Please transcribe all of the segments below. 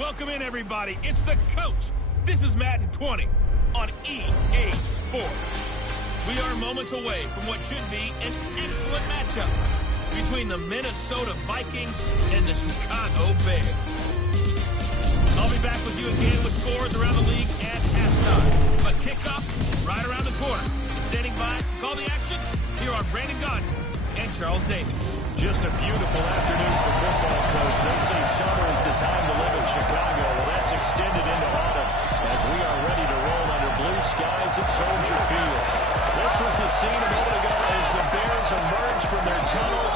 Welcome in, everybody. It's the coach. This is Madden 20 on EA Sports. We are moments away from what should be an excellent matchup between the Minnesota Vikings and the Chicago Bears. I'll be back with you again with scores around the league at halftime. But kickoff right around the corner. Standing by to call the action, here are Brandon Gaudin and Charles Davis. Just a beautiful afternoon for football, Coach. They say summer is the time to live in Chicago. Well, that's extended into autumn as we are ready to roll under blue skies at Soldier Field. This was the scene a moment ago as the Bears emerge from their tunnel.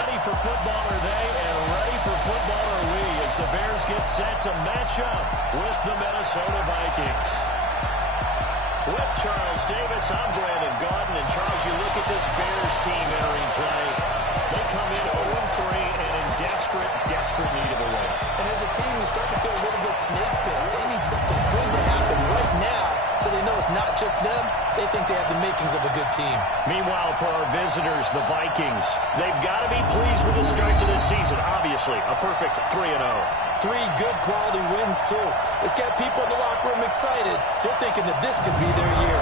Ready for football are they, and ready for football are we as the Bears get set to match up with the Minnesota Vikings. With Charles Davis, I'm Brandon Gaudin. And Charles, you look at this Bears team entering play. They come in 0-3 and in desperate need of a win. And as a team, we start to feel a little bit snake-bit. They need something good to happen right now so they know it's not just them. They think they have the makings of a good team. Meanwhile, for our visitors, the Vikings, they've got to be pleased with the start to this season. Obviously, a perfect 3-0. 3 good quality wins, too. It's got people in the locker room excited. They're thinking that this could be their year.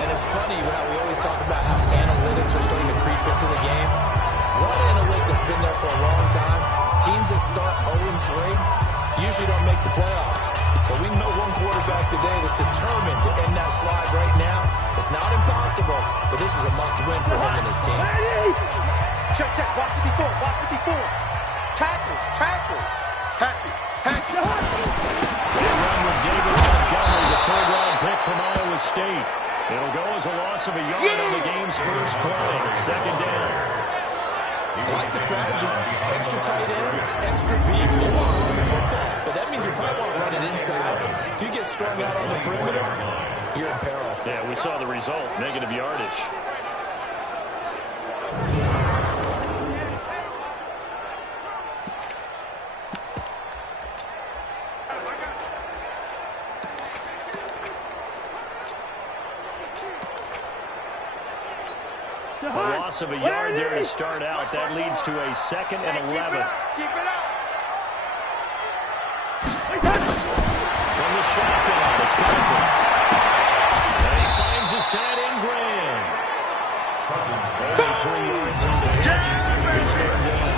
And it's funny how we always talk about how analytics are starting to creep into the game. One analytic that's been there for a long time, teams that start 0-3 usually don't make the playoffs. So we know one quarterback today that's determined to end that slide right now. It's not impossible, but this is a must-win for him and his team. Check, watch 54, watch 54. Tackles. Hatchet. They run with David Montgomery, the third-round pick from Iowa State. It'll go as a loss of a yard on the game's first play. Second down. I like the strategy. Extra tight ends, extra beef. They want to run the football, but that means they probably want to run it inside. If you get strung out on the perimeter, you're in peril. Yeah, we saw the result, negative yardage. A loss of a yard there to start out. That leads to a 2nd and 11. Keep it up. From the shotgun, it's Cousins. And he finds his tight end, Graham. Only 3 yards on the catch. It's third down.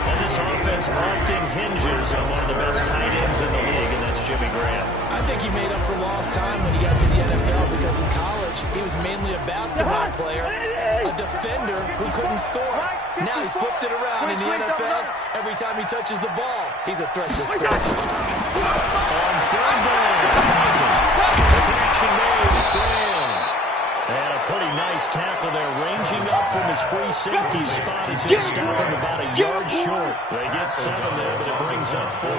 And this offense often hinges on one of the best tight ends in the league, and that's Jimmy Graham. I think he made up for lost time when he got to the NFL because in college, he was mainly a basketball player, a defender who couldn't score. Now he's flipped it around in the NFL. Every time he touches the ball, he's a threat to score. On third down, Cousins. The connection made. It's Graham. And a pretty nice tackle there, ranging up from his free safety spot as he'll stop him about a yard short. They get 7 there, but it brings up 4.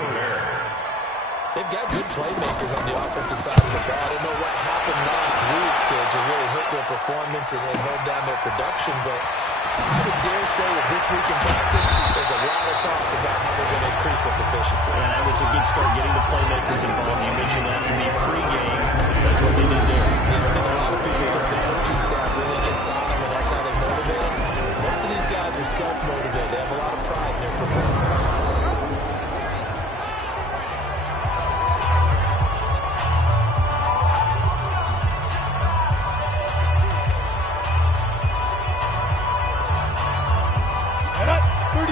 They've got good playmakers on the offensive side of the ball. I don't know what happened last week to really hurt their performance and hold down their production, but I would dare say that this week in practice, there's a lot of talk about how they're going to increase their proficiency. And that was a good start, getting the playmakers involved. You mentioned that to me pregame. That's what they did there. Yeah, I think a lot of people think the coaching staff really gets on them, and that's how they motivate them. Most of these guys are self-motivated. They have a lot of pride in their performance.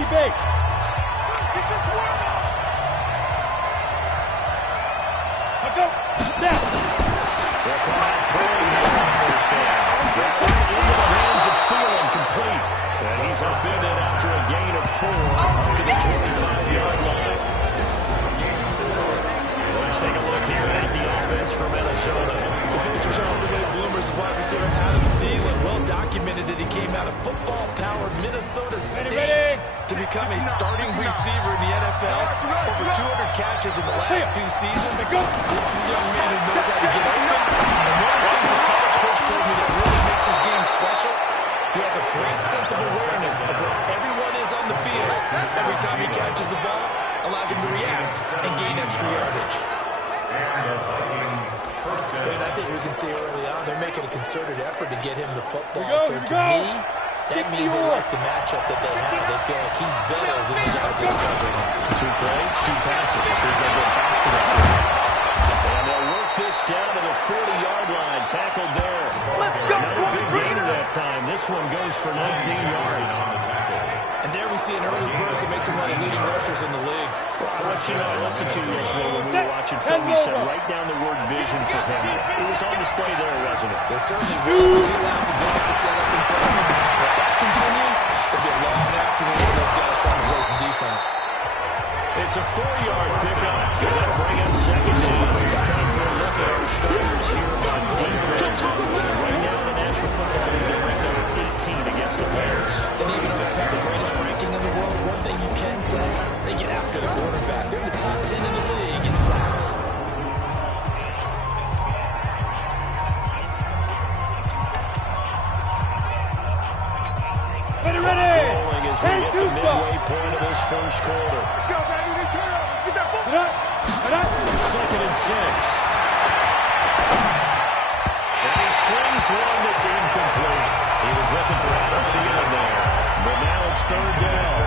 Base. Go. Snap. They're coming out throwing here on first down. Into the hands of Thielen, complete. And is upended after a gain of 4 up to the 25-yard line. Let's take a look here at the offense for Minnesota. The picture showing the late bloomers of wide receiver Adam Thielen. Well documented that he came out of football-powered Minnesota State to become a starting receiver in the NFL. Over 200 catches in the last 2 seasons. This is a young man who knows how to get open. And one of the things his college coach told me that really makes his game special, he has a great sense of awareness of where everyone is on the field. Every time he catches the ball, allows him to react and gain extra yardage. And I think we can see early on they're making a concerted effort to get him the football. So to me, that means they like the matchup that they have. They feel like he's better than the guys that are covering him. 2 plays, 2 passes. We'll see if they go back to the field. And they'll work this down to the 40-yard line. Tackled there. Another big gainer that time. This one goes for 19 yards. And there we see an early burst that makes him one of the leading rushers in the league. Well, what you know, I listened to you yesterday when we were watching film. You said write down the word vision for him. It was on display there, wasn't it? It certainly was. As he allows the blocks to set up in front of him. If that continues, it'll be a long afternoon for those guys trying to play some defense. It's a 4-yard pickup. That'll bring up second down. It's time for a look at our starters here on defense. Right now, the National Football League, they're ranked number 18 against the Bears. And even though it's not the greatest ranking in the world, one thing you can say, they get after the quarterback. They're in the top 10 in the league in sacks. Ready! Rolling as we get the midway point of this first quarter. Second and 6. And he swings one that's incomplete. He was looking for Adam Thielen there. But now it's 3rd down.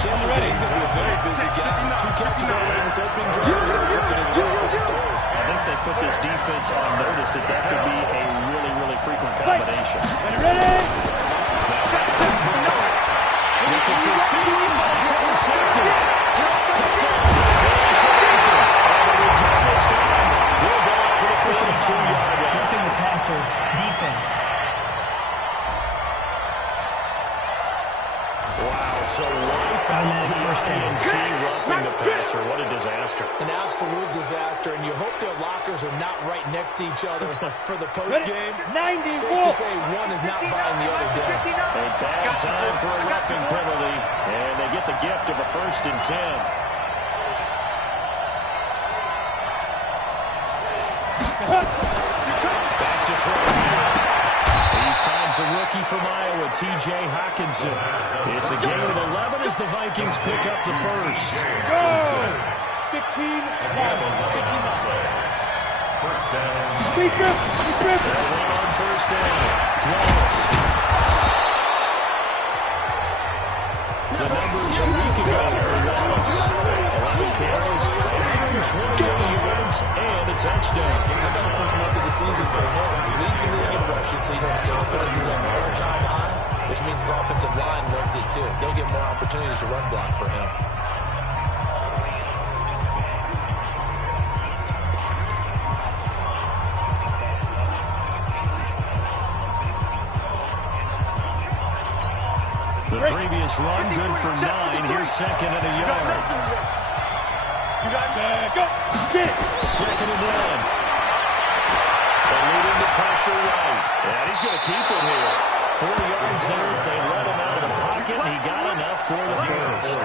Jason Day's going to be a very busy guy. 2 catches already in this opening drive. Looking his way for the 3rd. I think they put this defense on notice that that could be a really, really frequent combination. Ready! Looking for Thielen, but it's intercepted. Cut down. We'll go after the 42-yard line. Roughing the passer defense. Wow, so wipe out the first INT roughing the passer. What a disaster. An absolute disaster, and you hope their lockers are not right next to each other for the postgame. Safe to say one is not buying the other down. A bad time for a roughing penalty, and they get the gift of a 1st and 10. Back to throw here. He finds a rookie from Iowa, T.J. Hockenson. It's a gain of 11 as the Vikings pick up the first. Go! 15-9. First down. Defense. They'll on first down. Wallace. The numbers a week ago for Wallace. 11 carries, 120 yards, and a touchdown. How about the first month of the season for him? He leads the league in rushing, so he knows confidence is at an all-time high, which means his offensive line loves it too. They'll get more opportunities to run block for him. The previous run, good for 9. Here's second and a yard. Go! Get it! Second and 1. Eluding the pressure right. And he's going to keep it here. 4 yards there as they let him out of the pocket, and he got enough for the first.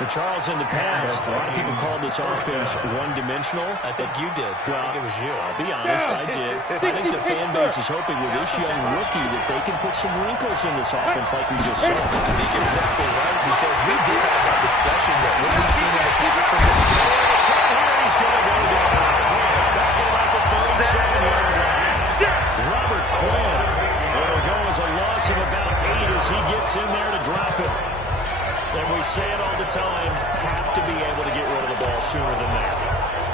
But Charles, in the past, a lot of people called this offense one-dimensional. I think you did. Well, I think it was you. I'll be honest, I did. I think the fan base is hoping with this young rookie that they can put some wrinkles in this offense like we just saw. I think you're exactly right, because we did have that discussion that what we've seen in the past from the He's going to go down. Back at about the 37-yard line. Robert Quinn. It'll go as a loss of about 8 as he gets in there to drop it. And we say it all the time, have to be able to get rid of the ball sooner than that.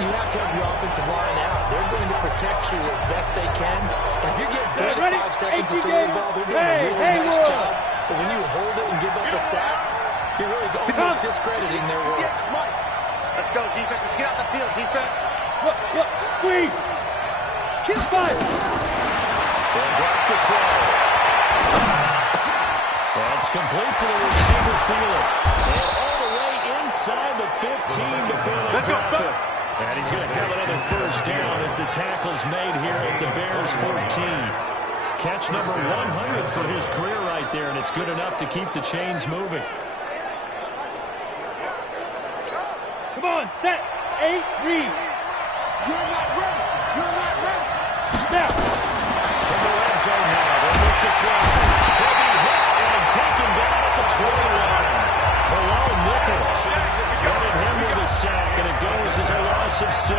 You have to have your offensive line out. They're going to protect you as best they can. And if you get 3 to 5 seconds to throw the ball, they're doing a really nice job. But when you hold it and give up a sack, you're really almost discrediting their work. Let's go, defense. Let's get out the field, defense. Look, squeeze. Kill 5. They'll drop the throw. That's complete to the receiver, Thielen. And all the way inside the 15 before they drop it. And he's going to have another first down as the tackle's made here at the Bears 14. Catch number 100 for his career right there, and it's good enough to keep the chains moving. Come on, set, 8, read. You're not ready. You're not ready. Now. From the red zone now, they'll look to throw. They'll be hit and taken down at the 21. Bilal Nichols credit him with a sack, and it goes as a loss of 6.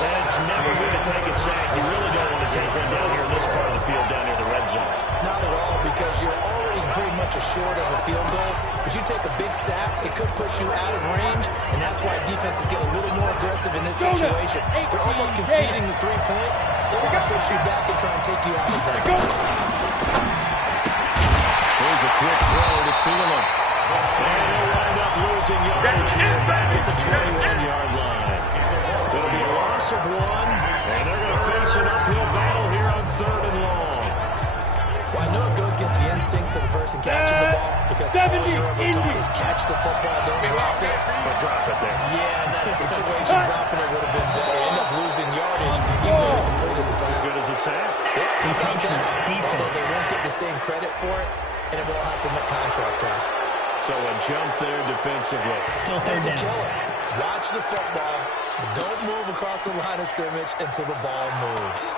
And it's never good to take a sack. You really don't want to take one down here in this part of the field down near the red zone. Not at all, because you're already pretty much short of a field goal. But you take a big sack, it could push you out of range, and that's why defenses get a little more aggressive in this situation. They're almost conceding the 3 points. They want to push you back and try and take you out of that. Here's a quick throw to Thielen. And he'll wind up losing yardage here back at the 21-yard line. It'll be a loss of 1, and they're going to face an uphill battle here on 3rd and long. Well, I know it goes against the instincts of the person catching the ball, because all you're ever taught is catch the football, don't drop it. But drop it there. Yeah, in that situation, dropping it would have been better. End up losing yardage, even though they completed the pass. As good as a sack. Yeah, Encroachment, defense. Although they won't get the same credit for it, and it will help them at contract time. So a jump there defensively. Still 3rd It's a down. killer. Watch the football. Don't move across the line of scrimmage until the ball moves.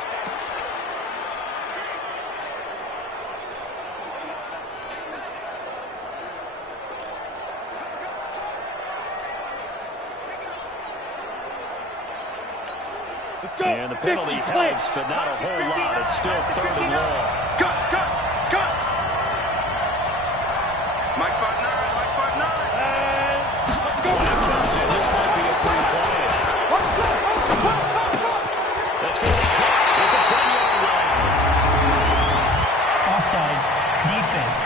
Let's go. And the penalty helps, but not a whole lot. It's still 3rd and long. Cut. Mike 5'9", Mike 5'9". Flag comes in. This might be a free play. That's going to be caught at the 10-yard line. Offside. Defense.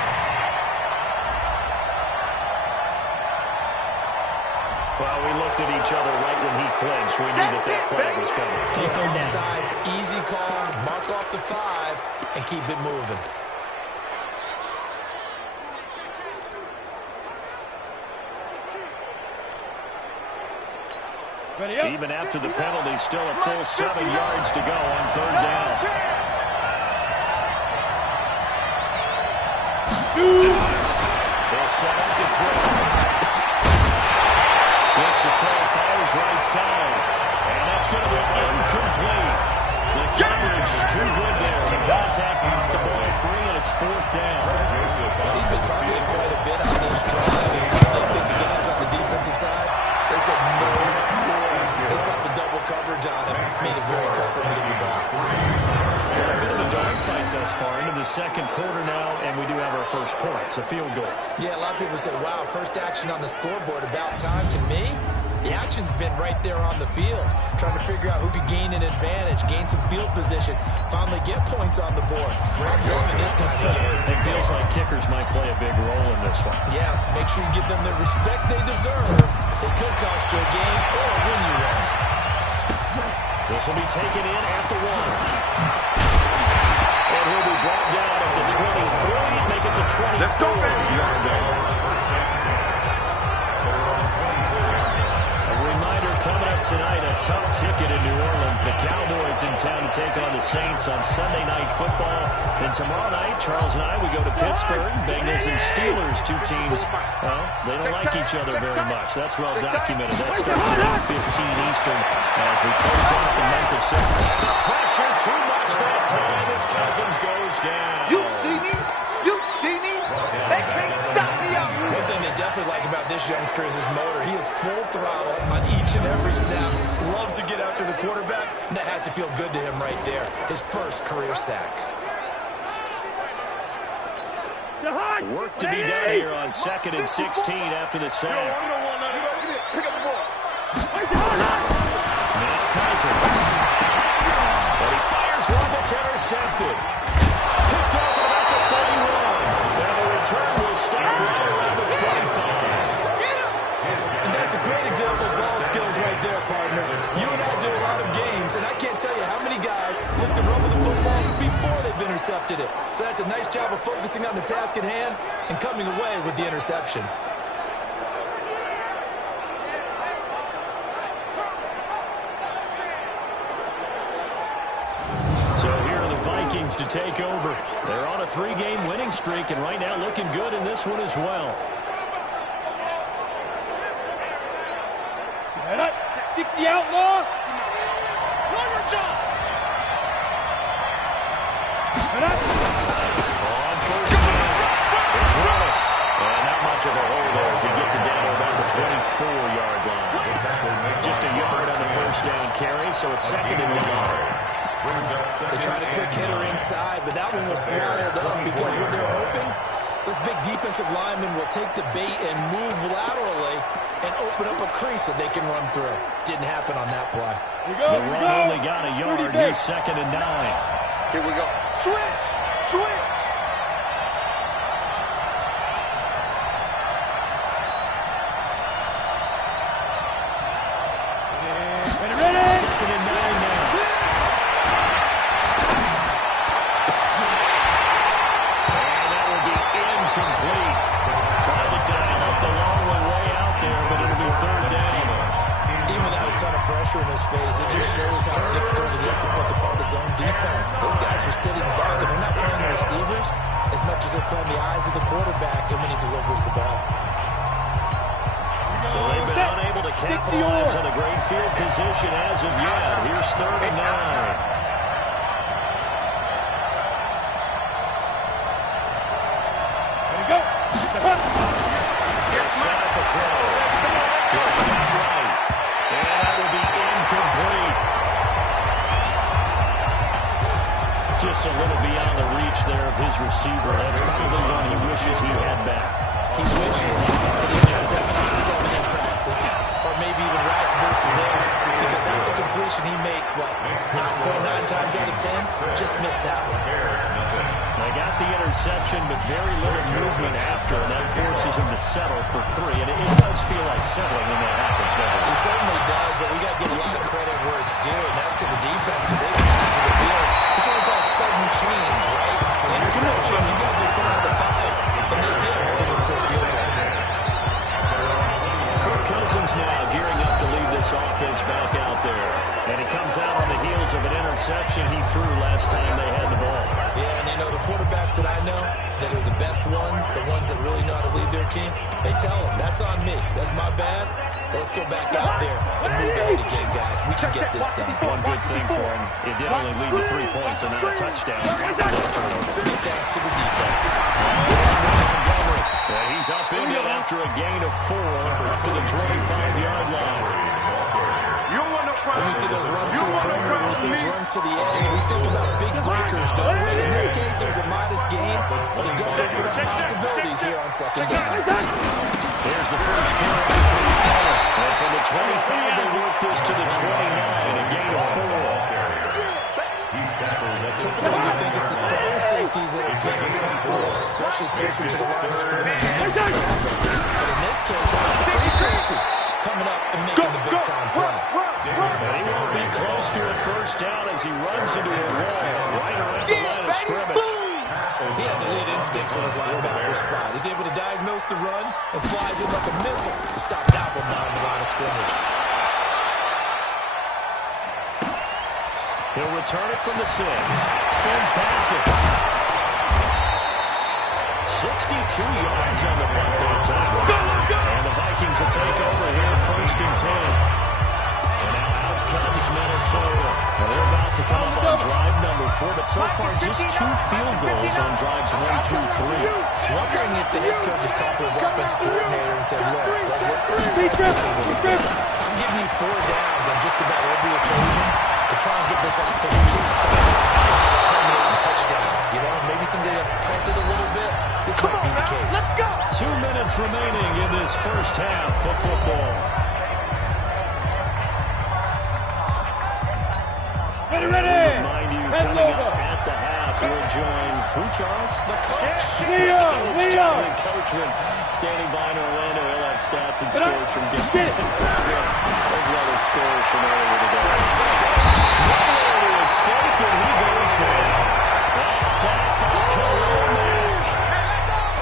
Well, we looked at each other right when he flinched. We knew that flag was coming. Still 3rd down. Offsides, easy call. Mark off the 5 and keep it moving. Ready up. Even after the penalty, still a full 7 yards to go on 3rd down. They'll set up to throw. Looks to throw, fires right side. And that's going to be incomplete. The coverage too good there. The contact knocked the ball free, and it's 4th down. He's been targeted quite a bit on this drive. And finally, big guys on the defensive side, they said no more. They slapped the double coverage on him. Made it very tough for him to get the ball. A bit of a dogfight thus far into the 2nd quarter now, and we do have our first points, a field goal. Yeah, a lot of people say, wow, first action on the scoreboard, about time. To me, the action's been right there on the field, trying to figure out who could gain an advantage, gain some field position, finally get points on the board. I'm loving this kind of game. It feels like kickers might play a big role in this one. Yes, make sure you give them the respect they deserve. They could cost you a game or win you one. This will be taken in at the 1. And he'll be brought down at the 23, make it the 24-yard line. A reminder coming up tonight, a tough ticket in New Orleans. The Cowboys in town to take on the Saints on Sunday Night Football. And tomorrow night, Charles and I, we go to Pittsburgh. Bengals and Steelers, 2 teams, well, they don't like each other very much. That's well documented. That starts at 8:15 Eastern as we close out the month of September. Pressure too much that time as Cousins goes down. You see me? You see me? They can't stop me out here. One thing they definitely like about this youngster is his motor. He is full throttle on each and every snap. Loves to get after the quarterback, and that has to feel good to him right there. His first career sack. Work to be done here on 2nd and 16 after the sack. Pick up the ball. Now Cousins. But he fires one that's intercepted. Picked off at about the 31. And the return will stop right around the 25. And that's a great example of ball skills right there, partner. You and I do a lot of games, and I can't tell you how many guys look to run with the football before they've been intercepted it. So that's a nice job of focusing on the task at hand and coming away with the interception. So here are the Vikings to take over. They're on a 3-game winning streak, and right now looking good in this one as well. Head up. 60 outlaw. Head up. On first down, it's Willis. And not much of a hole there as he gets it down to about the 24-yard line. Just a yard on the first down carry, so it's 2nd and 9. They tried a quick hitter inside, but that one was swallowed up because when they're open, those big defensive linemen will take the bait and move laterally and open up a crease that they can run through. Didn't happen on that play. The run only got a yard. Here's 2nd and 9. Here we go. Switch! Switch! Ready. 2nd and 9 now. And that will be incomplete. Tried to dial up the long way out there, but it'll be 3rd down. Even without a ton of pressure in his face, it just shows how difficult it is to pick apart his own defense. Those guys are sitting back, and they're not playing the receivers as much as they're playing the eyes of the quarterback and when he delivers the ball. So they've been unable to capitalize on a great field position as of yet. Here's 3rd and 9. Go. They'll set up a throw. Flushed out right. And that will be incomplete. Just a little beyond the reach there of his receiver. That's probably one he wishes he had back. He wishes that he went 7-on-7 in practice, or maybe even routes versus air, because that's a completion he makes, what, 9.9 times out of 10? Just missed that one. They got the interception, but very little movement after, and that forces him to settle for 3. And it does feel like settling when that happens, doesn't it? It certainly does, but we got to give a lot of credit where it's due, and that's to the defense, because they got into the field. This one was all sudden change, right? Interception, you got to put out the 5, and they did hold it to a field goal. Kirk Cousins now gearing up to lead this offense back out there. And he comes out on the heels of an interception he threw last time they had the ball. Yeah, and you know, the quarterbacks that I know that are the best ones, the ones that really know how to lead their team, they tell them, that's on me. That's my bad. But let's go back out there and move ahead again, guys. We can get this done. One good thing for him, it did only lead to 3 points and not a touchdown after that turnover. Big thanks to the defense. Yeah, he's up in it after a gain of 4 up to the 25-yard line. When we see those runs to the perimeter, when we see those runs to the edge, we think about big breakers, don't we? In this case, it was a modest gain, but it does open up possibilities here on 2nd down. Here's the first carry of the Drew Power. And from the 25, they work this to the 29, a gain of 4. Typically, we think it's the stronger safeties that are playing top balls, especially closer to the line of scrimmage and mixed traffic. But in this case, I like the free safety coming up and making the big-time play. And he won't be close to a first down as he runs into a wall right around the line of scrimmage. He has elite instincts on his linebacker spot. He's able to diagnose the run and flies in like a missile to stop that one behind the line of scrimmage. He'll return it from the 6. Spins past it. 62 yards on the punt there, tackle. And the Vikings will take over here, 1st and 10. And now out comes Minnesota. And they're about to come up on drive number 4, but so far just 2 field goals on drives 1 through 3. Wondering if the head coach has talked to his offense coordinator and said, look, let's go press this a little bit. I'm giving you 4 downs on just about every occasion to try and get this offense kick-started, culminating touchdowns. You know, maybe someday to press it a little bit. This might be the case. Let's go. 2 minutes remaining in this first half of football. Ready. Remind you, coming up at the half, we'll join who, Charles? The coach. Leo. Coachman standing by in Orlando. He'll have stats and scores from games. Those are other scores from earlier today. Nowhere to escape, and he goes for it. That's sack by Khalil Mack.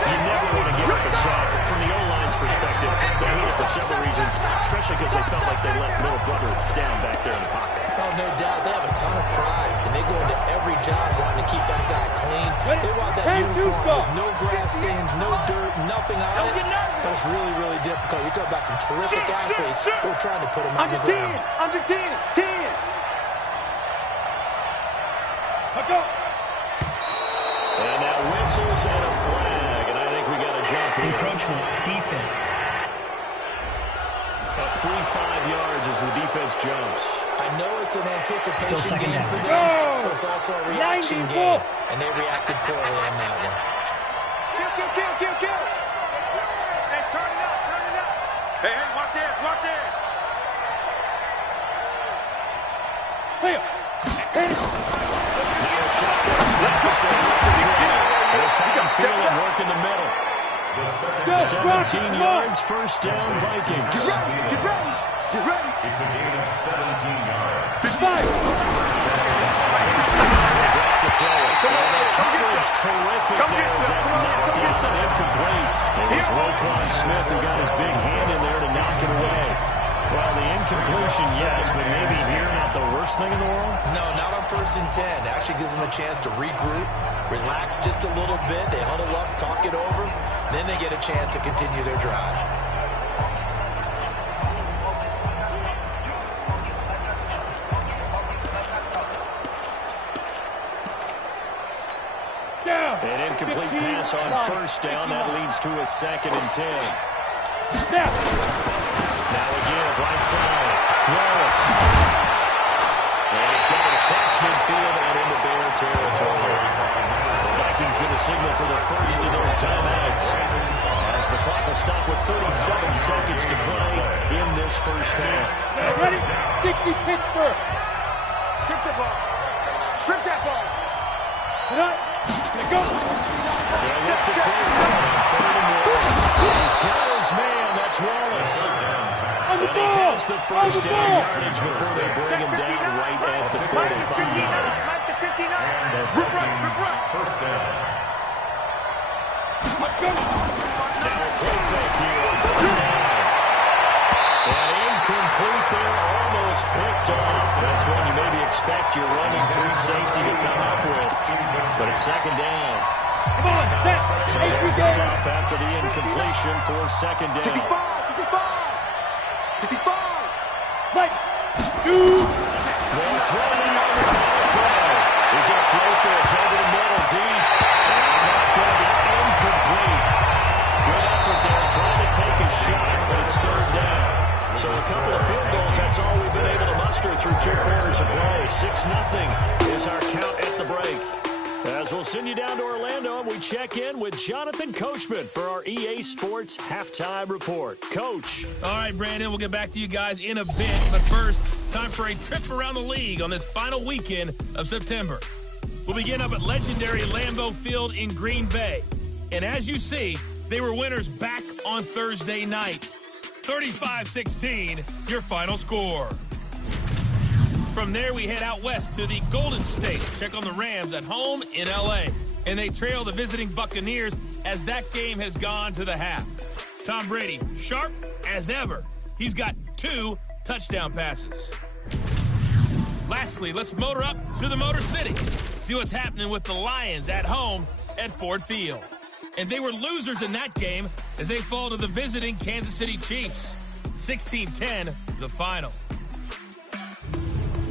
You never want to give up a sack. From the O-line's perspective, they need it for several reasons, especially because they felt like they let little brother down back there in the pocket. Oh, no doubt. They have a ton of pride, and they go into every job wanting to keep that guy clean. They want that uniform with no grass stains, no dirt, nothing on it. But it's really, really difficult. You're talking about some terrific athletes who are trying to put him on the ground. Under 10. 10. Let's go. And that whistles and a flag, and I think we got a jump here. Encroachment, defense. A free 5 yards as the defense jumps. I know it's an anticipation second game down. for them, but it's also a reaction 94. game, and they reacted poorly on that one. Kill. Hey, turn it up. Hey, watch this. Hey. Now a shotgun snap as they look to throw. They'll find field and work in the middle. 17 yards, first down, Vikings. Get ready. It's a gain of 17 yards. Coverage terrific there as that's knocked out and incomplete. It was Roquan Smith who got his big hand in there to knock it away. Well, the incompletion, yes, but maybe here not the worst thing in the world? No, not on 1st and 10. It actually gives them a chance to regroup, relax just a little bit. They huddle up, talk it over. Then they get a chance to continue their drive. An incomplete pass on first down. That leads to a 2nd and 10. Now again, right side. Wallace. And he's got it across midfield and into Bear territory. The Vikings get a signal for the first of their timeouts, as the clock will stop with 37 seconds to play in this first half. ready. 60 Pittsburgh. Strip that ball. Get up. Let go. They look to throw for it on 3rd and 1. He's got his man. That's Wallace. On the And he ball. has the first down yardage before they bring him down right at the 45. First down. Now a play fake here on first down. And incomplete there, almost picked off. That's one you maybe expect your running free safety to come up with. But it's 2nd down. Come on, set. So they're coming up after the incompletion for 2nd down. 65. Like, shoot. Well, throwing on the play. He's going to float this over the middle deep. And not going to be incomplete. Good effort there, trying to take a shot, but it's 3rd down. So a couple of field goals, that's all we've been able to muster through 2 quarters of play. 6-0 is our count at the break. As we'll send you down to Orlando, and we check in with Jonathan Coachman for our EA Sports Halftime Report. Coach. All right, Brandon, we'll get back to you guys in a bit. But first, time for a trip around the league on this final weekend of September. We'll begin up at legendary Lambeau Field in Green Bay. And as you see, they were winners back on Thursday night. 35-16, your final score. From there, we head out west to the Golden State. Check on the Rams at home in L.A. And they trail the visiting Buccaneers as that game has gone to the half. Tom Brady, sharp as ever. He's got 2 touchdown passes. Lastly, let's motor up to the Motor City. See what's happening with the Lions at home at Ford Field. And they were losers in that game as they fall to the visiting Kansas City Chiefs. 16-10, the final.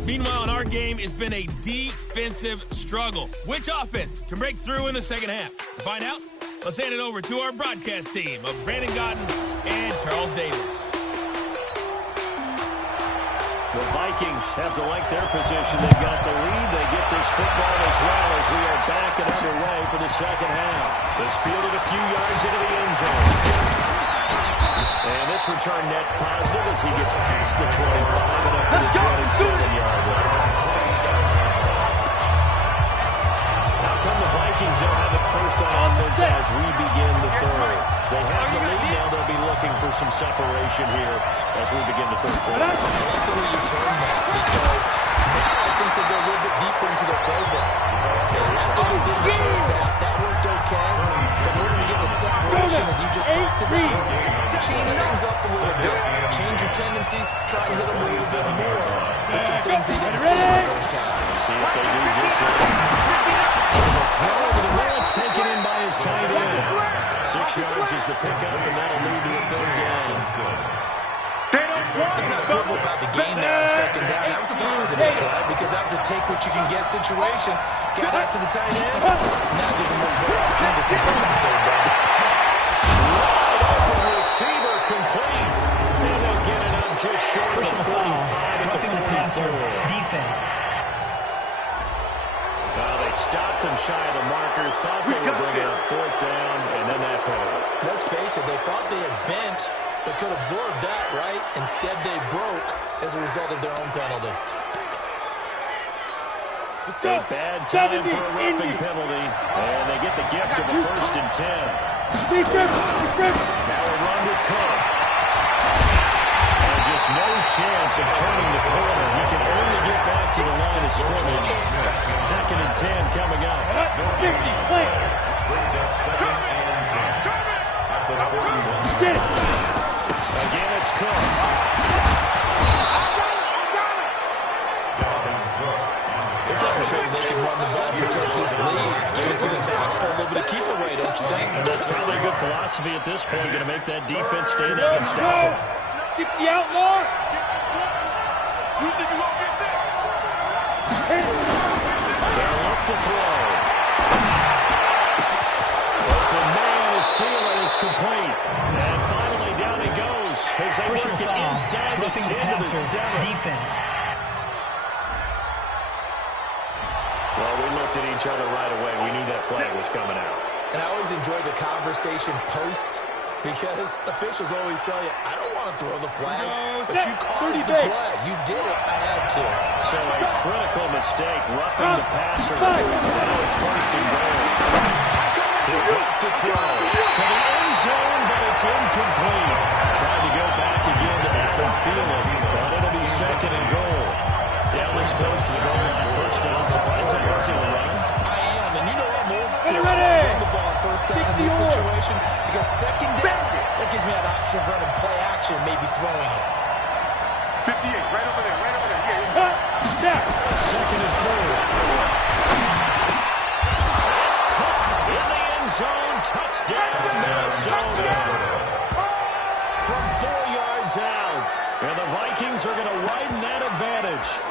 Meanwhile, in our game, it's been a defensive struggle. Which offense can break through in the second half? To find out, let's hand it over to our broadcast team of Brandon Gaudin and Charles Davis. The Vikings have to like their position. They've got the lead. They get this football as well as we are back and underway for the second half. This fielded a few yards into the end zone. And this return net's positive as he gets past the 25 and up to the 27-yard line. Now come the Vikings. They'll have it first on offense as we begin the third. They have the lead. Now they'll be looking for some separation here as we begin the third quarter. I like the way you turn that, because Now I think they go a little bit deeper into their playbook. They like what they did in the first half. That worked okay. But in order to get the separation that you just talked about, change things up a little bit. Change your tendencies. Try and hit them a little bit more with some things they didn't see in the first half. See if they do just that. There's a throw over the middle. It's taken in by his tight end. 6 yards is the pickup, and that'll lead to a third down. It's not critical about the game there on second down. That was a positive play because that was a take-what-you-can-get situation. Got out to the tight end. Now gives him much better opportunity to convert that third down. Wide open receiver complete. And they'll get it up just short of Personal the 45 foul. at Roughing the the passer. 44. Defense. Well, they stopped him shy of the marker, thought they were bringing up fourth down, and then that penalty. Let's face it, they thought they had bent, but could absorb that, right? Instead, they broke as a result of their own penalty. A bad time for a roughing penalty, and they get the gift of a 1st and 10. Now a run with Cook. And just no chance of turning the corner. He can only get back to the line of scrimmage. 2nd and 10 coming up. Brings up 2nd and 10. At the 41. Again, it's Cook. They're trying to show they can run the ball here, take this lead, give it to the backs, put a little bit of keep away, don't you think? And that's probably a good philosophy at this point. Going to make that defense stand up and stop him. 60 outlaw. They'll look to throw. Open man is Thielen. It's complete. And finally down he goes as they Personal work it foul. inside the Roughing 10 the to the passer. 7. Defense. Well, we looked at each other right away. We knew that flag was coming out. And I always enjoy the conversation post because officials always tell you, I don't want to throw the flag, but you caused the play. You did it. I had to. So a critical mistake, roughing the passer. Now it's 1st and goal. He'll drop to throw to the end zone, but it's incomplete. Trying to go back again to Adam Thielen, but it'll be 2nd and goal. Down this close to the goal line, 1st down. Surprised that wasn't a run. I am, and you know I'm old school. I want to run the ball 1st down in this situation because 2nd down, that gives me that option of running play action, maybe throwing it. 58, right over there, right over there. Yeah. 2nd and 4. It's caught in the end zone. Touchdown, Minnesota. From 4 yards out. And the Vikings are going to widen that advantage.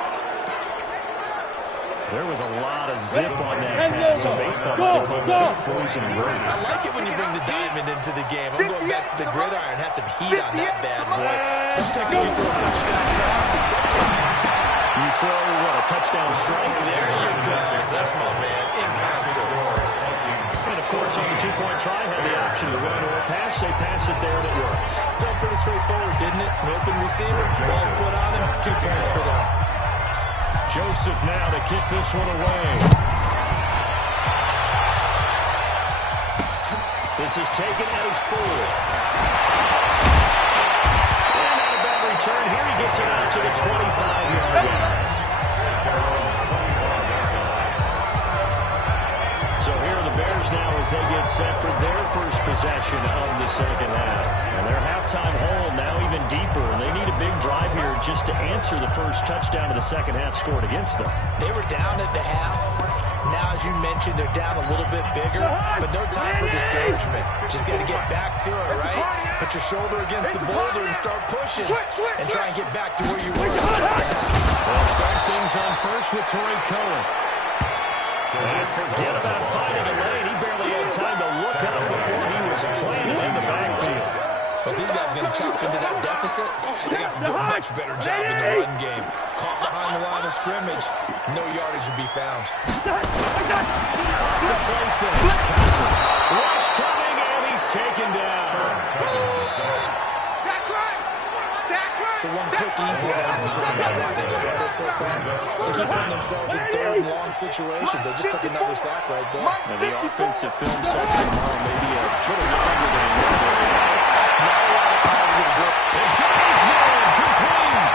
There was a lot of zip on that pass. Some baseball might have called that a frozen road. I like it when you bring the diamond into the game. I'm going back to the gridiron. Had some heat on that bad boy. Sometimes you throw a touchdown pass, and sometimes you throw, what, a touchdown strike? There you go. That's my man. In concert. And, of course, on the 2-point try, had the option to run or pass. They pass it there, and it works. Felt pretty straightforward, didn't it? An open receiver, ball's put on him, 2 points for them. Joseph now to kick this one away. This is taken at his 4. And not a bad return. Here he gets it out to the 25-yard line. So here are the Bears now as they get set for their first possession of the second half. And their halftime hole now even deeper, and they need a big drive here just to answer the first touchdown of the second half scored against them. They were down at the half. Now, as you mentioned, they're down a little bit bigger, but no time for discouragement. Just got to get back to it, right? Put your shoulder against the boulder and start pushing and try and get back to where you were. They'll start things on first with Torrey Cohen. And forget about finding a lane. He barely had time to look up before he was planted in the backfield. But these guys going to chop into that deficit. They got to do a much better job in the run game. Caught behind the line of scrimmage, no yardage to be found. Rush coming, and he's taken down. So one quick, easy analysis about why they struggled so far. They keep putting themselves in 3rd and long situations. They just took another sack right there. And the offensive film section tomorrow may be a little longer than normal. Not a lot of positive growth. And Gary's man complete.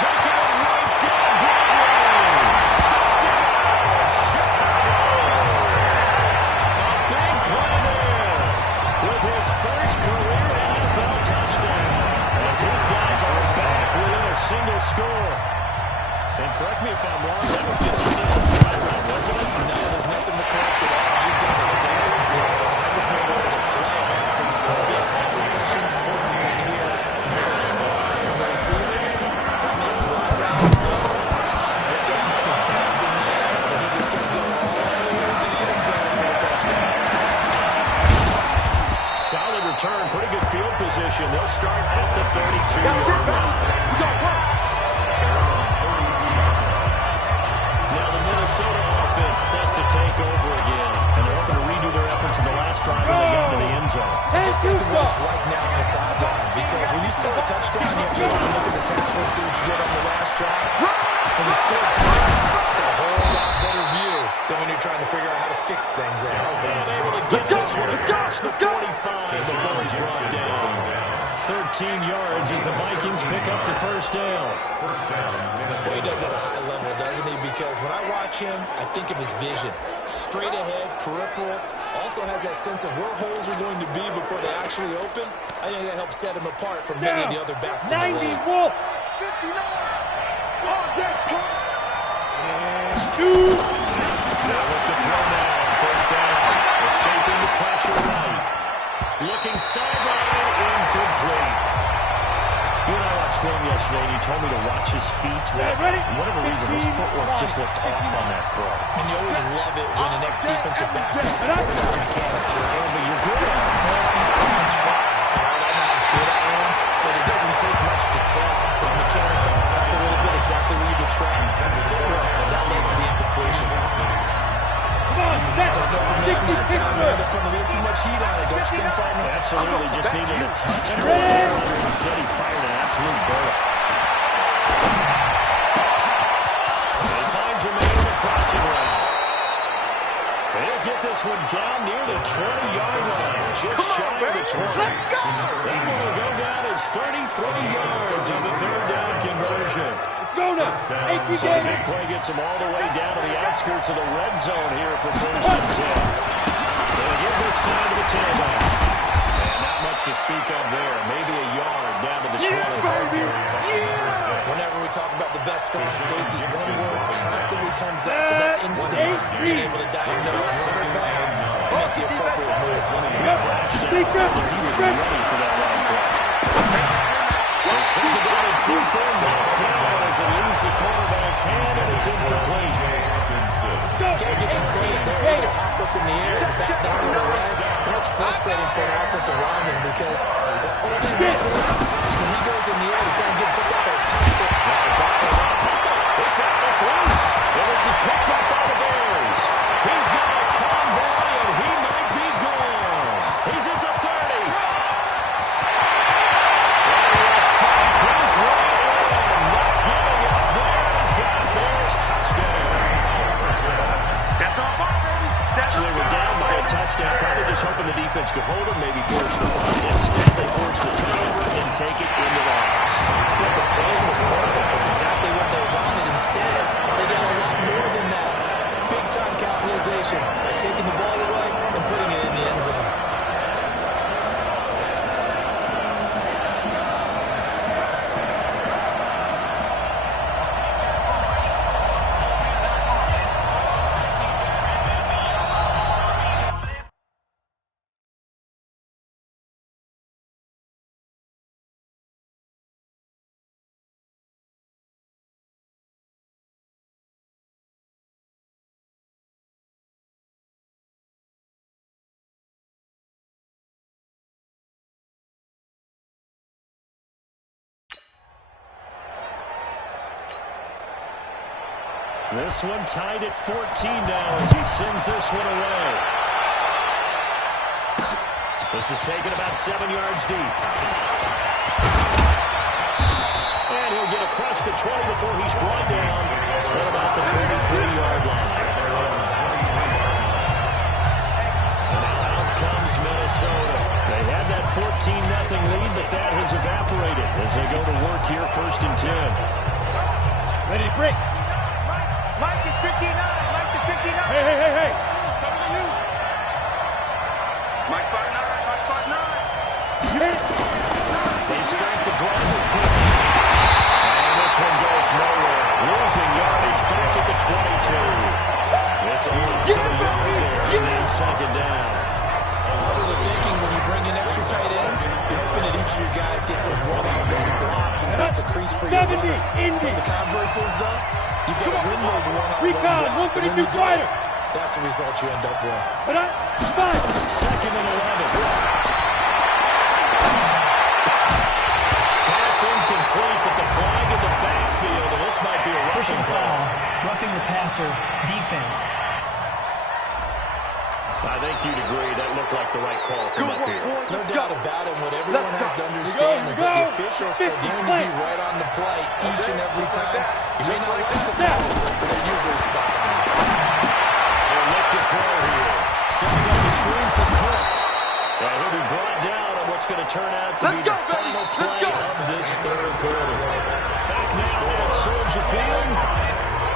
Taking it right down with his first career NFL touchdown. As his guys are back within a single score. And correct me if I'm wrong, that was just a simple fly route, wasn't it? No, there's nothing to correct at all. You've done it, Dan. I just made it as a play. Again, practice sessions, you're going to hear from the receivers, that mean fly route, go. Look out. That's the man. And he just kept going all the way to the end zone for a touchdown. Solid return, pretty good field position. They'll start at the 32-yard line. Minnesota offense set to take over again. And they're hoping to redo their efforts in the last drive when they got to the end zone. And just think of what it's like now on the sideline. Because when you score a touchdown, you have to go and look at the tackle and see what you did on the last drive. When you score points, it's a whole lot better view than when you're trying to figure out how to fix things there. And able to get this one across the 45 before he's brought down. 13 yards as the Vikings pick up the first down. Well, he does it at a high level, doesn't he? Because when I watch him, I think of his vision. Straight ahead, peripheral. Also has that sense of where holes are going to be before they actually open. I think that helps set him apart from many of the other backs in the league. 90 Wolf. 59. On deck, punt. And shoot. Now with the throw down, first down. Escaping the pressure right. Looking sideline, incomplete. You and I watched film yesterday, and you told me to watch his feet. For whatever reason, his footwork just looked off on that throw. And you always love it when the next defensive back talks about mechanics. But you're good at it. I try. I don't know how good I am, but it doesn't take much to tell. His mechanics are off a little bit, exactly what you described. Footwork, that led to the incompletion. Come on, set. 60 Pittsburgh. They're putting a little too much heat on it, don't you think, partner? Absolutely, just needed a touch. Instead, he fired an absolute bullet. He finds a man in the crossing route. They'll get this one down near the 20-yard line, just shy of the 20. Let's go! That one will go down as 33 yards on the third down conversion. Go now. 18 So the big play gets him all the way down to the outskirts of the red zone here for first and 10. They'll give this time to the tailback. And not much to speak of there. Maybe a yard down to the 20. Whenever we talk about the best strong safeties, one word constantly comes up, and that's instincts. Being able to diagnose runner pass and make the appropriate moves. He was ready for that run play. Second down and 2 for him. Knocked down as it leaves the quarterback's hand, and it's incomplete. Gotta get some credit there. Able to hop up in the air and back down to the right. And that's frustrating for an offensive lineman because the open difference is when he goes in the air to try and get some type of pocket. It's out. It's loose. And this is picked up by the Bears. He's got a convoy, and he might be gone. He's at the 30. They were down by a touchdown, probably just hoping the defense could hold them, maybe force the punt. Instead, they forced the turnover and take it into the house. But the play was perfect. That's exactly what they wanted. Instead, they did a lot more than that. Big-time capitalization by taking the ball away and putting it in the end zone. This one tied at 14 now as he sends this one away. This is taken about 7 yards deep. And he'll get across the 20 before he's brought down at about the 23-yard line. And out comes Minnesota. They had that 14-0 lead, but that has evaporated as they go to work here first and 10. Ready to break. Mike is 59. Mike is 59. Hey. Mike 59. Mike 59. second down. Part of the thinking when you bring in extra tight ends, you're hoping that each of your guys gets those one-on-one blocks and creates a crease for your runner. The converse is, though, you've got to win those one-on-one blocks. And when you do, that's the result you end up with. Second and 11. Pass incomplete, but the flag in the backfield, and this might be a rushing foul. Roughing the passer, defense. I think you'd agree that looked like the right call from up here. No doubt about it. What everyone has to understand is that the officials are going to be right on the play each and every time. You may not like the call, but they're usually spot on. They'll look to throw here. Setting up the screen for Cook. And he'll be brought down on what's going to turn out to be the final play of this third quarter. Back now at Soldier Field.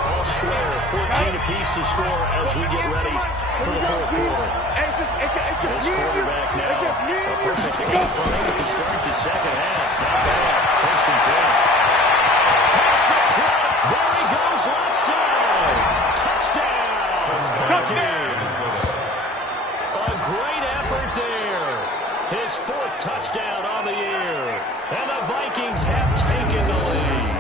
All square, 14 apiece to score as we get ready for the fourth quarter. This quarterback now, a perfect game for him to start the second half. Not bad. First and 10. Pass the trap. There he goes left side. Touchdown. A great effort there. His fourth touchdown on the year. And the Vikings have taken the lead.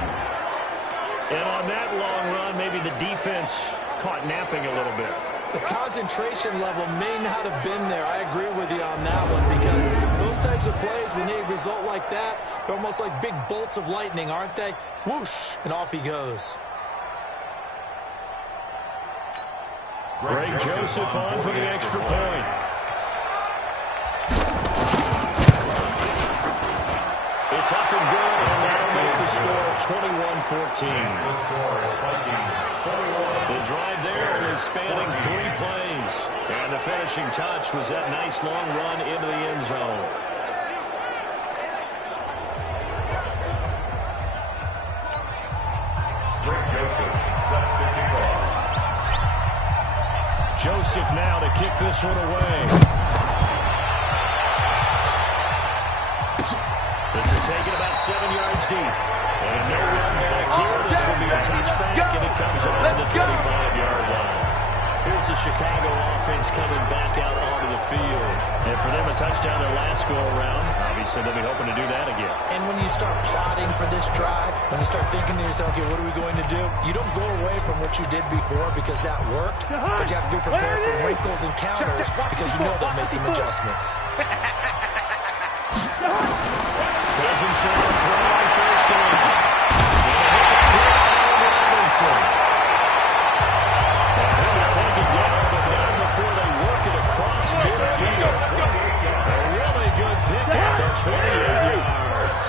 And on that long run, maybe the defense caught napping a little bit. The concentration level may not have been there. I agree with you on that one because those types of plays, when they result like that, they're almost like big bolts of lightning, aren't they? Whoosh, and off he goes. Greg Joseph on for the extra point. It's up and good, and that'll make the score 21-14. The drive there is spanning 3 plays. And the finishing touch was that nice long run into the end zone. Joseph now to kick this one away. This is taken about 7 yards deep. And no run back here. This will be a touchback, and it comes out to the 25-yard line. Here's the Chicago offense coming back out onto the field. And for them, a touchdown their last go-around. Obviously, they'll be hoping to do that again. And when you start plotting for this drive, when you start thinking to yourself, okay, what are we going to do? You don't go away from what you did before because that worked, but you have to be prepared for wrinkles and counters because you know they'll make some adjustments. Cousins now throw on first down. Robinson. Take it down, but not before they work it across midfield. A really good pick at the 28 yards.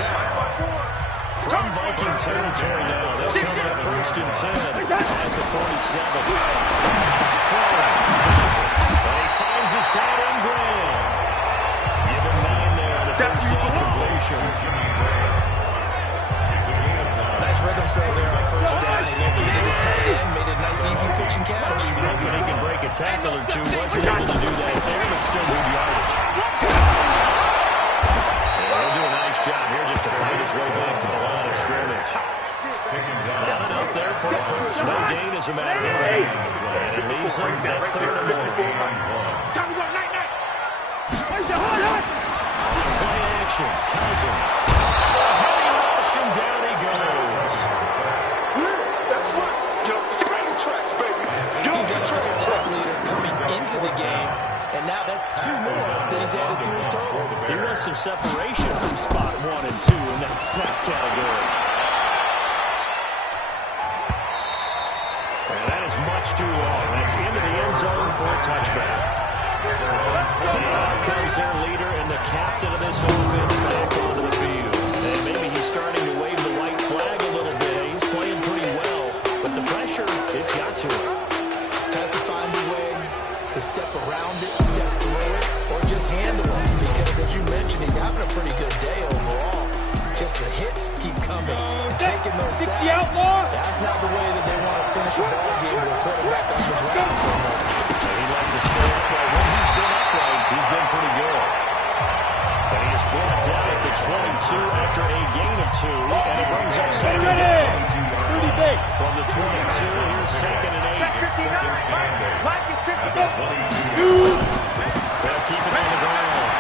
From Viking territory now, they'll come up first and 10 at the 47. And he finds his tight end Graham. Give him 9 there on the first down completion. Nice rhythm throw there on first down. He located his tight end, made a nice easy pitch and catch. Hoping he can break a tackle or two. Wasn't able to do that there, but still good yardage. And he'll do a nice job here just to fight his way back to the line of scrimmage. Not enough there for a first. No gain as a matter of fact. And it leaves them at 3rd and 1. Play action. Cousins. Heavy rush and down he goes. He's a set leader coming into the game, and now that's 2 more that he's added to his total. He wants some separation from spot 1 and 2 in that sack category. And that is much too long. That's into the end zone for a touchback. And out comes their leader and the captain of this offense back onto the field. And maybe he's starting to wave the white flag a little bit. He's playing pretty well, but the pressure, it's got to him. Has to find a way to step around it, step through it, or just handle it. Because as you mentioned, he's having a pretty good day overall. Just the hits keep coming, taking those sacks. That's not the way that they want to finish a ball game with a quarterback on the ground so much. So he'd like to stay upright. When he's been upright, he's been pretty good. And he is brought down at the 22 after a gain of 2, and it brings up second down. Rudy Bates. From the 22, here's 2nd and 8. Check 59. Flag is 50. They'll keep it on the ground.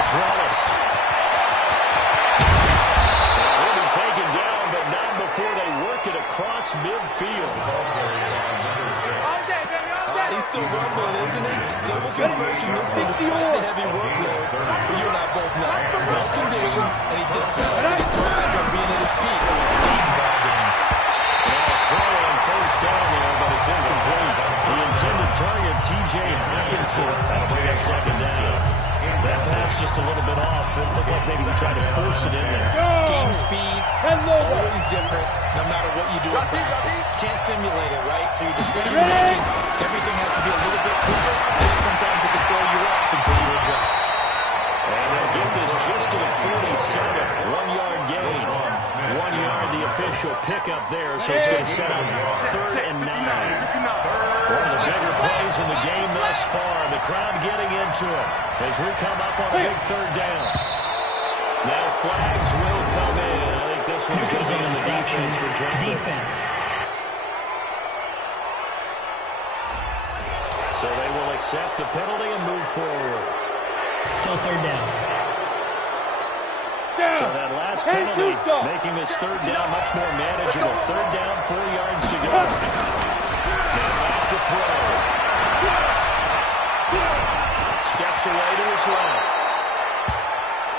It's Wallace. He'll be taken down, but not before they work it across midfield. He's still rumbling, isn't he? Still looking fresh in this one despite the heavy workload. But you and I both know, well conditioned, and he did tell us that he thrives on being at his peak in ball games. Throw on first down there, but it's incomplete. The intended target, T.J. Hockenson. That'll bring up 2nd down. That pass just a little bit off. It looked like maybe he tried to force it in there. Game speed, always different, no matter what you do in practice. Can't simulate it, right? So your decision making, everything has to be a little bit quicker. Sometimes it can throw you off until you adjust. And they'll get this just to the 47. 1-yard gain. 1 yard, the official pickup there, so it's going to set up 3rd and 9. One of the bigger plays in the game thus far. The crowd getting into it as we come up on a big 3rd down. Now flags will come in. I think this one's going to be on the defense for jumping. Defense. So they will accept the penalty and move forward. Still 3rd down. So that last penalty making this 3rd down much more manageable. 3rd down, 4 yards to go. Now back to throw. Steps away to his left.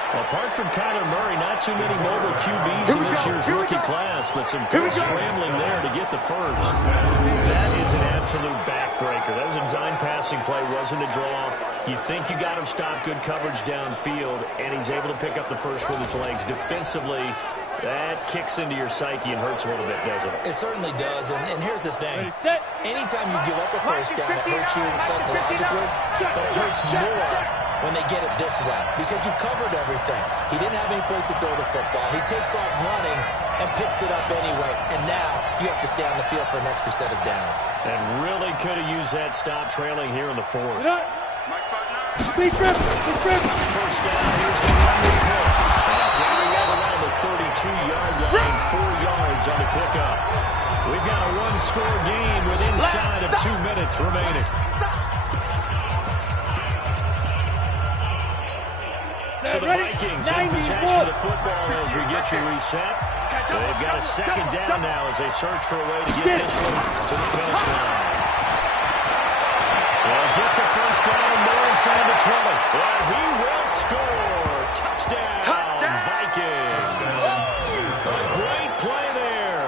Apart from Kyler Murray, not too many mobile QBs in this year's rookie class, but some good scrambling there to get the first. That is an absolute backbreaker. That was a design passing play, wasn't a draw. You think you got him stopped, good coverage downfield, and he's able to pick up the first with his legs. Defensively, that kicks into your psyche and hurts a little bit, doesn't it? It certainly does, and here's the thing. Anytime you give up a first down, it hurts you psychologically, but it hurts more when they get it this way, because you've covered everything. He didn't have any place to throw the football. He takes off running and picks it up anyway, and now you have to stay on the field for an extra set of downs. And really could have used that stop trailing here in the 4th. Speed trip. First down, here's the running pick. And down around the 32-yard line, 4 yards on the pickup. We've got a one-score game with inside of 2 minutes remaining. So the Vikings in possession of the football as we get you reset. They've got a 2nd down now as they search for a way to get this one to the finish line. They'll get the first down, more inside the 20. And he will score. Touchdown, Vikings. A great play there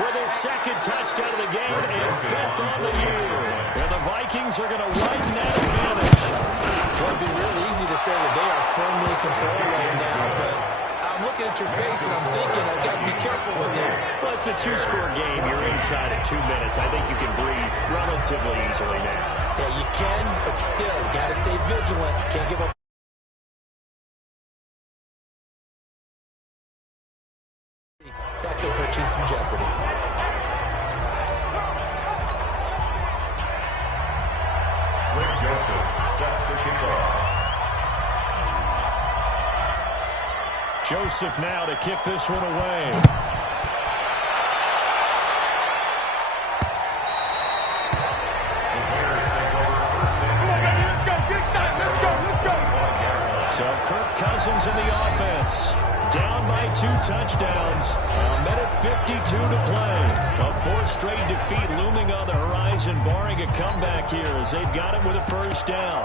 with his 2nd touchdown of the game and 5th on the year. And the Vikings are going to widen that advantage. Well, it'd be real easy to say that they are firmly in control right now, but I'm looking at your face and I'm thinking I've got to be careful with that. Well, it's a 2-score game. You're inside of 2 minutes. I think you can breathe relatively easily now. Yeah, you can, but still, you got to stay vigilant. Can't give up. That could put you in some jeopardy. Rick Joseph, set to kick off. Joseph now to kick this one away. So Kirk Cousins in the offense. Down by 2 touchdowns. A minute 52 to play. A 4th straight defeat looming on the horizon, barring a comeback here as they've got it with a first down.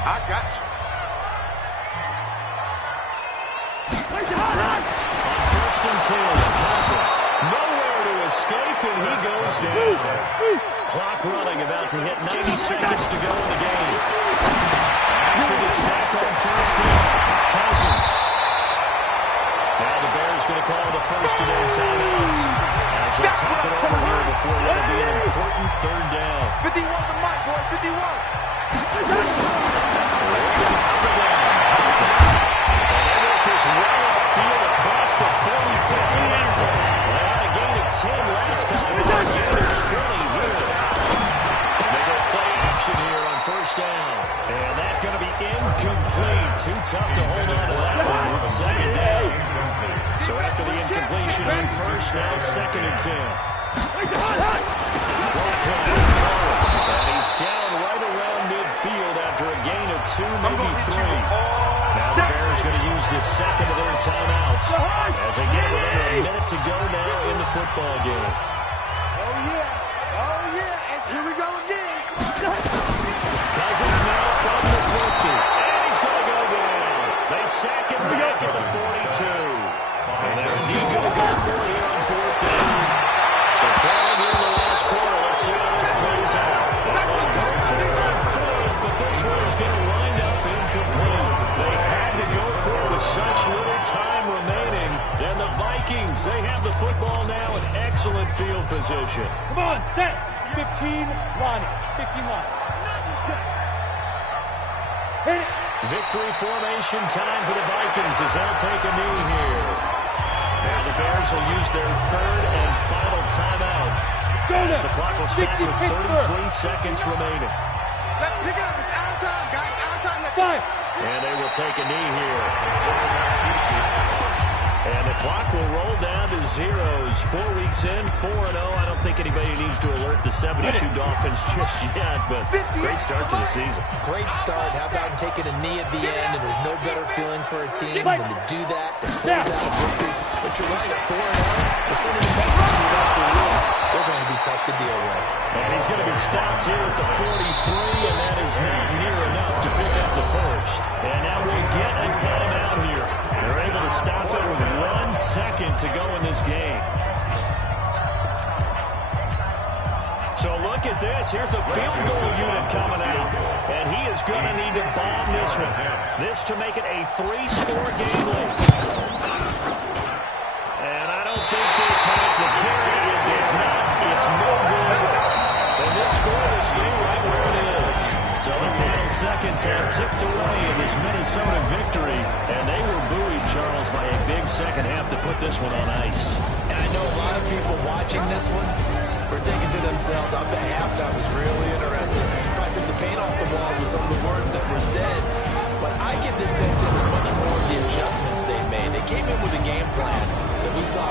I got you. On 1st and 10, Cousins. Nowhere to escape, and he goes down. Clock running, about to hit 90 seconds to go in the game. After the sack on 1st down, Cousins. Now the Bears going to call the first of their timeouts as they talk it over here before what will be an important 3rd down. 51 to Mike, boy, 51. Across the 45. They had a gain of 10 last time. They had a gain of 20 here. They go play action here on 1st down. And that's going to be incomplete. Too tough to hold It's now 2nd and 10. Draw play. And he's down right around midfield after a gain of 2, maybe 3. Now the Bears going to use the second of their timeouts as they get with under a minute to go now in the football game. Oh, yeah. And here we go again. Cousins now from the 50. And he's going to go down. They sack him back at the 42. And they're indeed going to go for it here on 4th down. So trailing here in the last quarter. Let's see how this plays out. They'll go for it on 4th, but this one is going to wind up incomplete. They had to go for it with such little time remaining. And the Vikings, they have the football now in excellent field position. Come on, set. 15 line. 15 line. Hit it. Victory formation time for the Vikings as they'll take a knee here. Now the Bears will use their 3rd and final timeout. As the clock will stop with 33 seconds remaining. Let's pick it up. It's out of time, guys. Out of time. Five. And they will take a knee here. And the clock will roll down to zeros. 4 weeks in, 4-0. I don't think anybody needs to alert the 72 Dolphins just yet, but great start to the season. Great start. How about taking a knee at the end? And there's no better feeling for a team than to do that, to close out a victory. But you're right, at 4-0, they're sending a message to the rest of the league. They're going to be tough to deal with. And he's going to be stopped here at the 43, and that is not near enough to pick up the first. And now we'll get a timeout here. They're able to stop it with 1 second to go in this game. So look at this. Here's the field goal unit coming out. And he is going to need to bomb this one. This to make it a 3-score game lead. And I don't think this has the carry. It does not. It's no good. And this score will stay right where it is. So the final seconds have ticked away in this Minnesota victory. And they were buoyed, Charles, by a big second half to put this one on ice. And I know a lot of people watching this one were thinking to themselves, I bet halftime was really interesting. Probably took the paint off the walls with some of the words that were said. But I get the sense it was much more of the adjustments they made. They came in with a game plan that we saw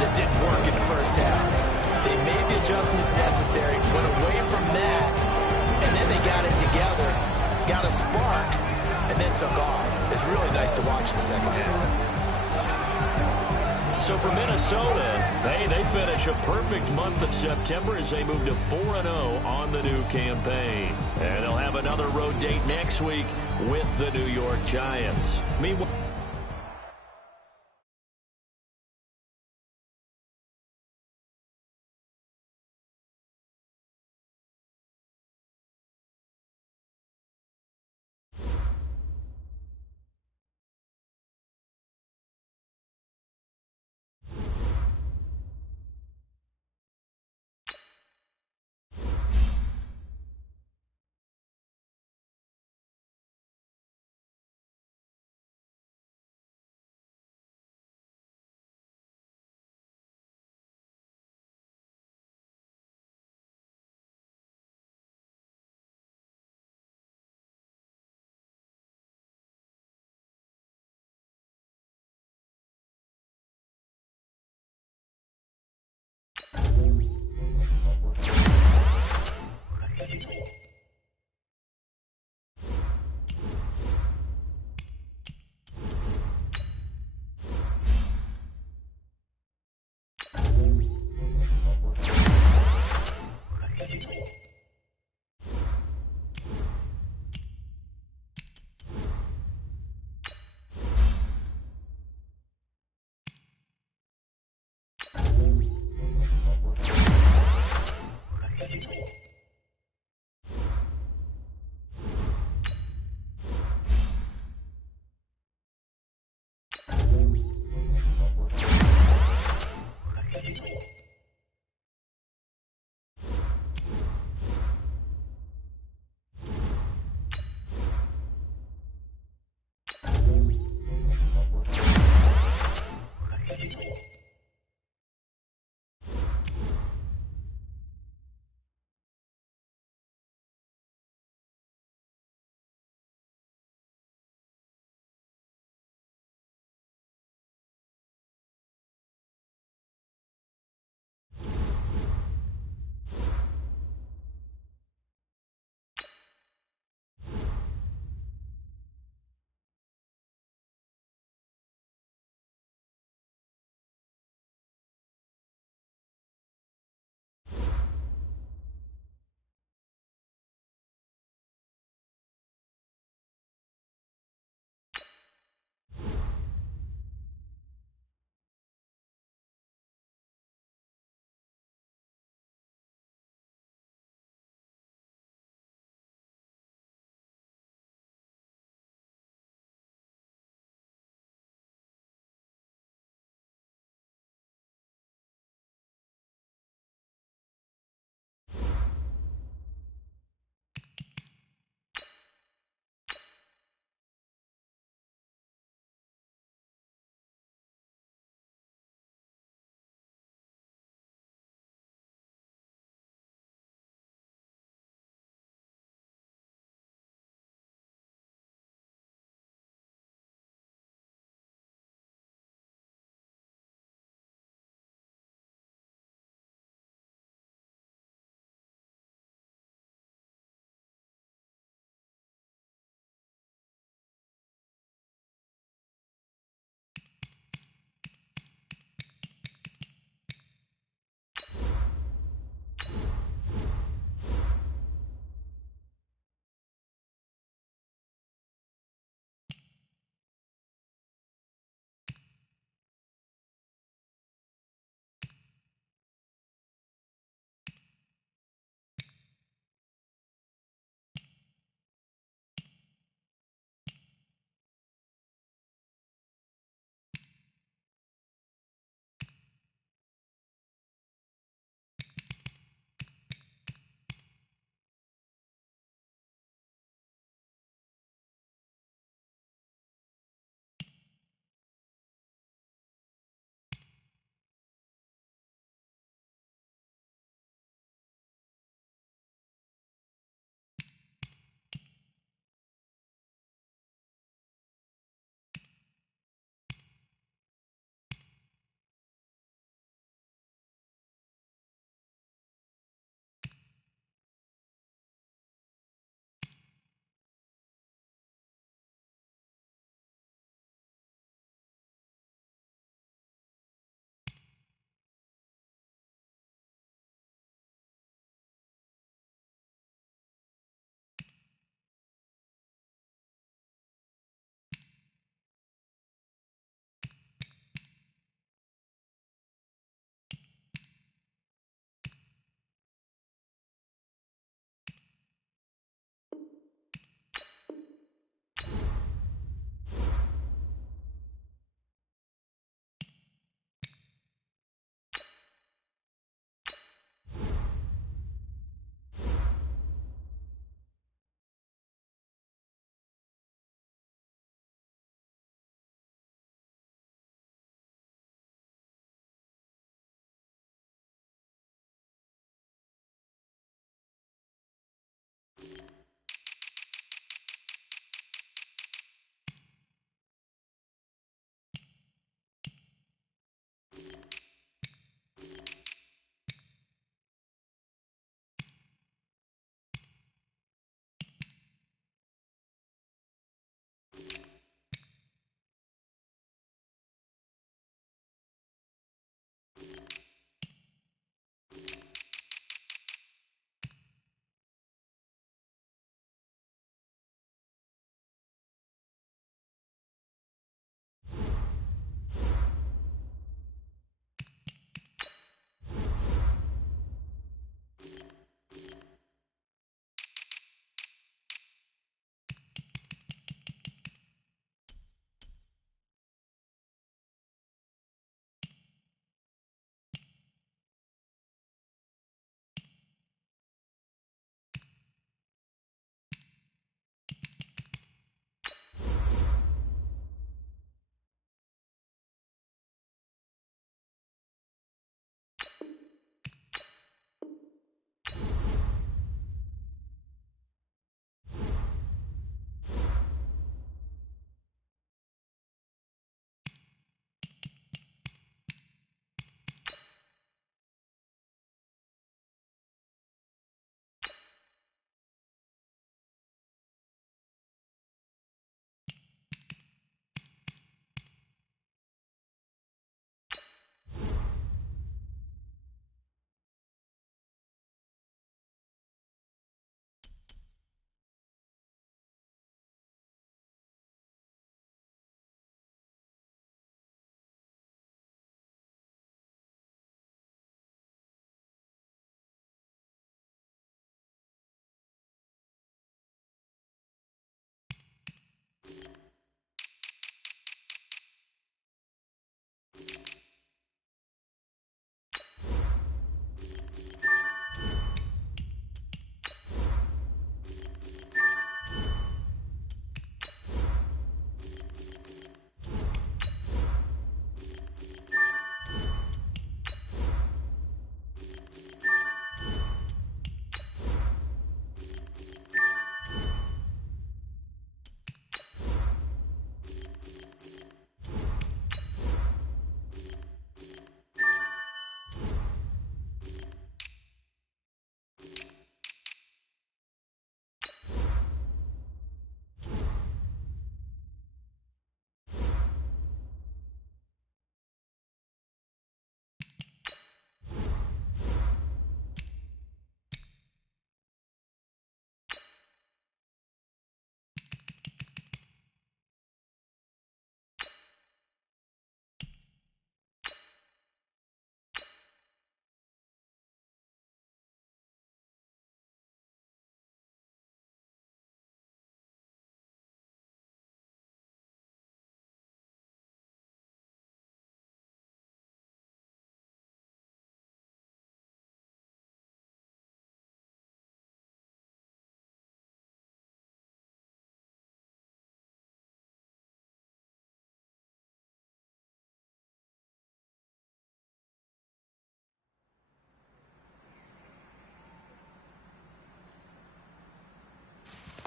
that didn't work in the first half. They made the adjustments necessary, went away from that, and then they got it together, got a spark, and then took off. It's really nice to watch in the second half. So for Minnesota, they finish a perfect month of September as they move to 4-0 on the new campaign. And they'll have another road date next week with the New York Giants. Meanwhile,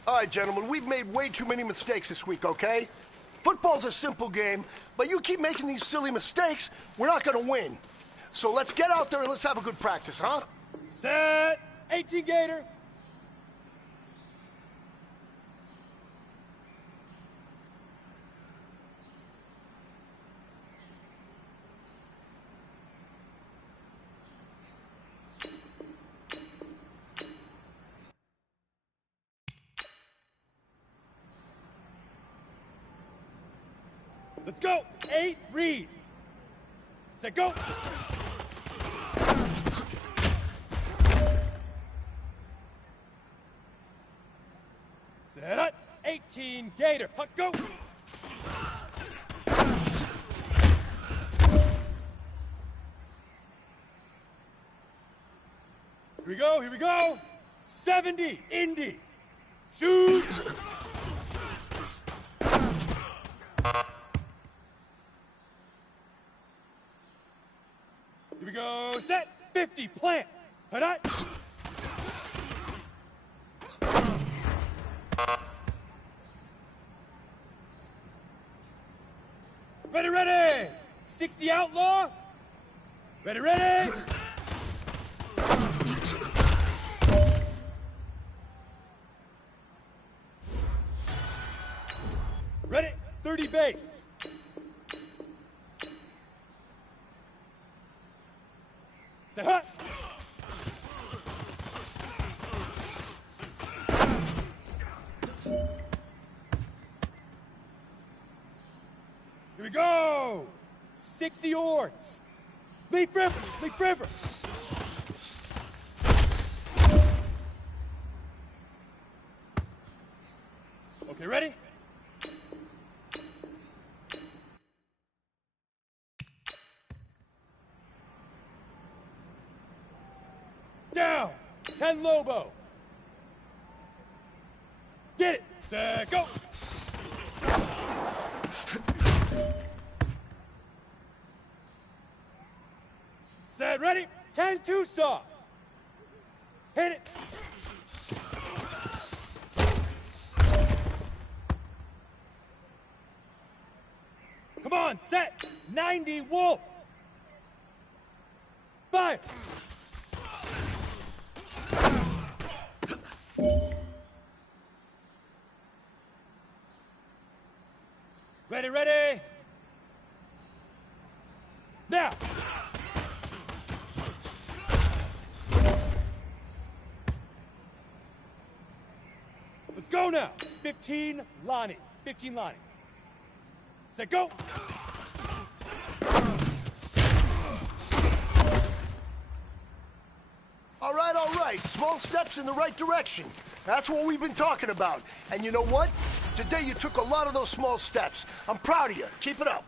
All right, gentlemen, we've made way too many mistakes this week, okay? Football's a simple game, but you keep making these silly mistakes, we're not gonna win. So let's get out there and let's have a good practice, huh? Set. 18 Gator. Let's go. 8, read. Set, go. Set up. 18, Gator. Huck, go. Here we go, here we go. 70, Indy. Shoot. Here we go, set, 50, plant. Hut. Ready, ready. 60, outlaw. Ready, ready. Ready, 30, base. Say hut. Here we go. 60 orange. Leaf river, leaf river. Okay, ready? Down. 10 Lobo. Get it. Set, go. Set, ready. 10 Tucson. Hit it. Come on, set. 90 Wolf. Fire. Ready, ready. Now. Let's go now. 15 Lonnie. 15 Lonnie. Set, go. All right. Small steps in the right direction. That's what we've been talking about. And you know what? Today you took a lot of those small steps. I'm proud of you. Keep it up.